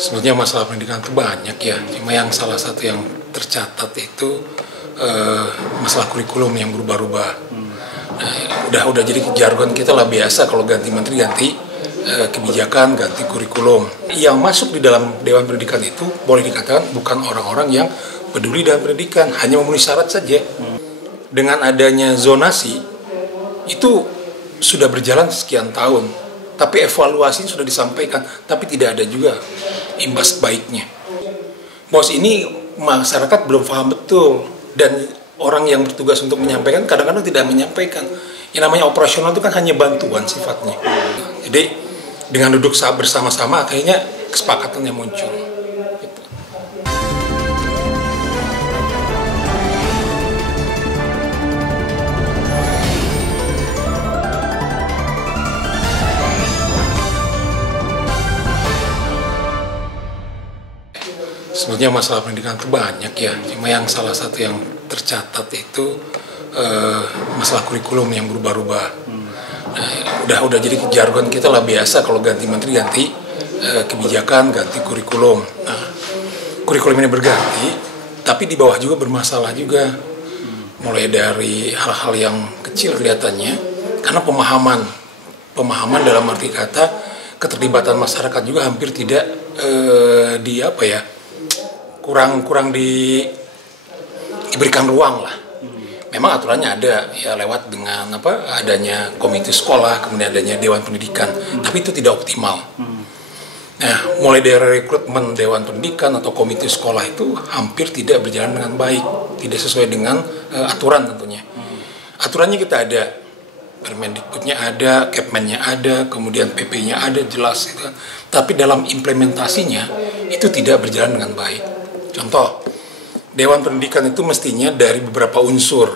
Sebetulnya masalah pendidikan itu banyak ya, cuma yang salah satu yang tercatat itu masalah kurikulum yang berubah-ubah. Nah, udah jadi jargon kita lah, biasa kalau ganti menteri ganti kebijakan, ganti kurikulum. Yang masuk di dalam Dewan Pendidikan itu boleh dikatakan bukan orang-orang yang peduli dengan pendidikan, hanya memenuhi syarat saja. Dengan adanya zonasi itu sudah berjalan sekian tahun, tapi evaluasi sudah disampaikan, tapi tidak ada juga imbas baiknya. Bos, ini masyarakat belum paham betul, dan orang yang bertugas untuk menyampaikan kadang-kadang tidak menyampaikan. Yang namanya operasional itu kan hanya bantuan sifatnya. Jadi dengan duduk bersama-sama akhirnya kesepakatan yang muncul. Gitu. Sebetulnya masalah pendidikan itu banyak ya, cuma yang salah satu yang tercatat itu masalah kurikulum yang berubah-ubah. Nah, udah jadi jargon kita lah, biasa kalau ganti menteri ganti kebijakan, ganti kurikulum. Nah, kurikulum ini berganti, tapi di bawah juga bermasalah juga. Mulai dari hal-hal yang kecil kelihatannya, karena pemahaman dalam arti kata keterlibatan masyarakat juga hampir tidak kurang diberikan ruang lah. Memang aturannya ada ya, lewat dengan adanya komite sekolah, kemudian adanya Dewan Pendidikan, tapi itu tidak optimal. Nah, mulai dari rekrutmen Dewan Pendidikan atau komite sekolah itu hampir tidak berjalan dengan baik, tidak sesuai dengan aturan tentunya. Aturannya kita ada, Permendikbudnya ada, Kepmennya ada, kemudian PP-nya ada, jelas gitu. Tapi dalam implementasinya itu tidak berjalan dengan baik. Contoh, Dewan Pendidikan itu mestinya dari beberapa unsur,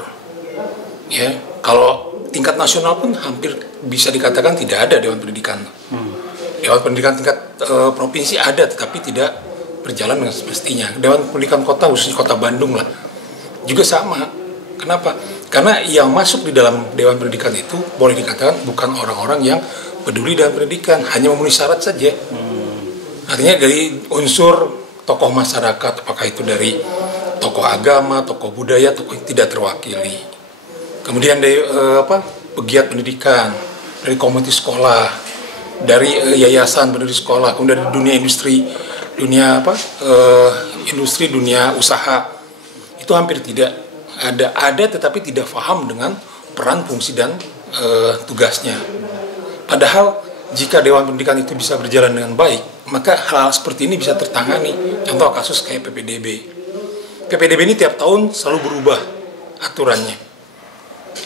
ya. Kalau tingkat nasional pun hampir bisa dikatakan tidak ada Dewan Pendidikan. Dewan Pendidikan tingkat provinsi ada, tetapi tidak berjalan dengan semestinya. Dewan Pendidikan kota, khususnya kota Bandung lah, juga sama. Kenapa? Karena yang masuk di dalam Dewan Pendidikan itu boleh dikatakan bukan orang-orang yang peduli dengan pendidikan, hanya memenuhi syarat saja. Artinya dari unsur tokoh masyarakat, apakah itu dari tokoh agama, tokoh budaya, tokoh yang tidak terwakili. Kemudian dari pegiat pendidikan, dari komite sekolah, dari yayasan pendiri sekolah, kemudian dari dunia industri, dunia usaha. Itu hampir tidak ada tetapi tidak paham dengan peran, fungsi dan tugasnya. Padahal jika Dewan Pendidikan itu bisa berjalan dengan baik, maka hal-hal seperti ini bisa tertangani. Contoh kasus kayak PPDB. PPDB ini tiap tahun selalu berubah aturannya.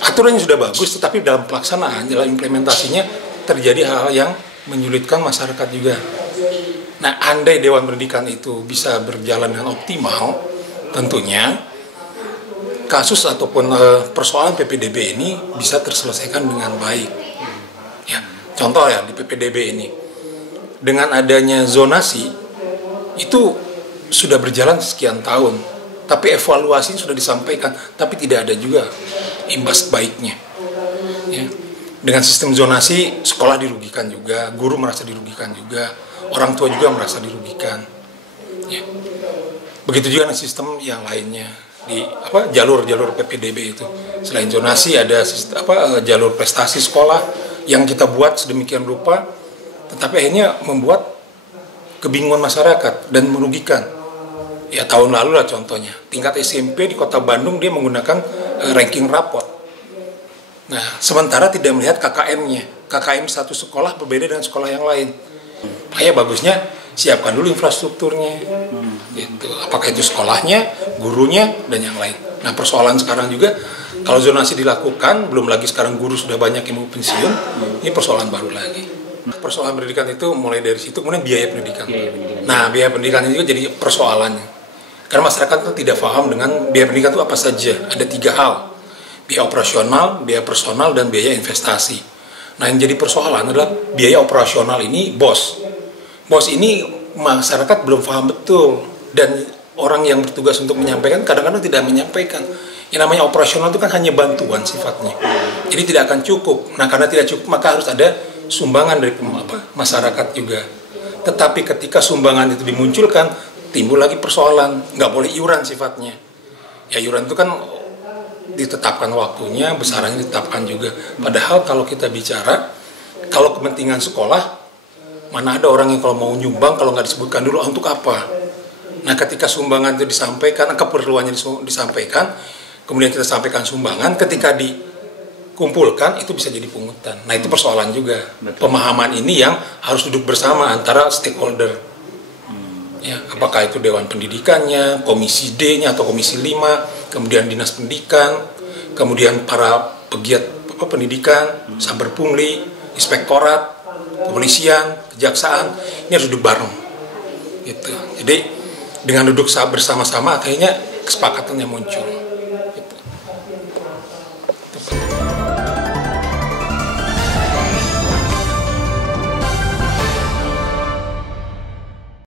Aturannya sudah bagus, tetapi dalam pelaksanaan, dalam implementasinya terjadi hal-hal yang menyulitkan masyarakat juga. Nah, andai Dewan Pendidikan itu bisa berjalan dengan optimal, tentunya kasus ataupun persoalan PPDB ini bisa terselesaikan dengan baik. Ya, contoh ya di PPDB ini, dengan adanya zonasi itu sudah berjalan sekian tahun, tapi evaluasi sudah disampaikan, tapi tidak ada juga imbas baiknya. Ya. Dengan sistem zonasi, sekolah dirugikan juga, guru merasa dirugikan juga, orang tua juga merasa dirugikan. Ya. Begitu juga dengan sistem yang lainnya di jalur PPDB itu. Selain zonasi ada jalur prestasi sekolah yang kita buat sedemikian rupa, tetapi akhirnya membuat kebingungan masyarakat dan merugikan. Ya, tahun lalu lah contohnya, tingkat SMP di kota Bandung dia menggunakan ranking raport. Nah, sementara tidak melihat KKM-nya. KKM satu sekolah berbeda dengan sekolah yang lain. Makanya bagusnya siapkan dulu infrastrukturnya. Gitu. Apakah itu sekolahnya, gurunya, dan yang lain. Nah, persoalan sekarang juga, kalau zonasi dilakukan, belum lagi sekarang guru sudah banyak yang mau pensiun, ini persoalan baru lagi. Persoalan pendidikan itu mulai dari situ, kemudian biaya pendidikan. Nah, biaya pendidikan itu juga jadi persoalannya. Karena masyarakat itu tidak paham dengan biaya pendidikan itu apa saja. Ada 3 hal. Biaya operasional, biaya personal, dan biaya investasi. Nah, yang jadi persoalan adalah biaya operasional ini bos. Bos ini masyarakat belum paham betul. Dan orang yang bertugas untuk menyampaikan kadang-kadang tidak menyampaikan. Yang namanya operasional itu kan hanya bantuan sifatnya. Jadi tidak akan cukup. Nah, karena tidak cukup maka harus ada sumbangan dari masyarakat juga. Tetapi ketika sumbangan itu dimunculkan, timbul lagi persoalan, nggak boleh iuran sifatnya. Ya iuran itu kan ditetapkan waktunya, besarannya ditetapkan juga. Padahal kalau kita bicara, kalau kepentingan sekolah, mana ada orang yang kalau mau nyumbang, kalau nggak disebutkan dulu untuk apa. Nah ketika sumbangan itu disampaikan, keperluannya disampaikan, kemudian kita sampaikan sumbangan, ketika dikumpulkan itu bisa jadi pungutan. Nah itu persoalan juga. Betul. Pemahaman ini yang harus duduk bersama antara stakeholder. Ya, apakah itu Dewan Pendidikannya, Komisi D-nya atau Komisi 5, kemudian Dinas Pendidikan, kemudian para pegiat pendidikan, Saber Pungli, Inspektorat, Kepolisian, Kejaksaan, ini harus duduk bareng. Gitu. Jadi dengan duduk bersama-sama akhirnya kesepakatannya muncul.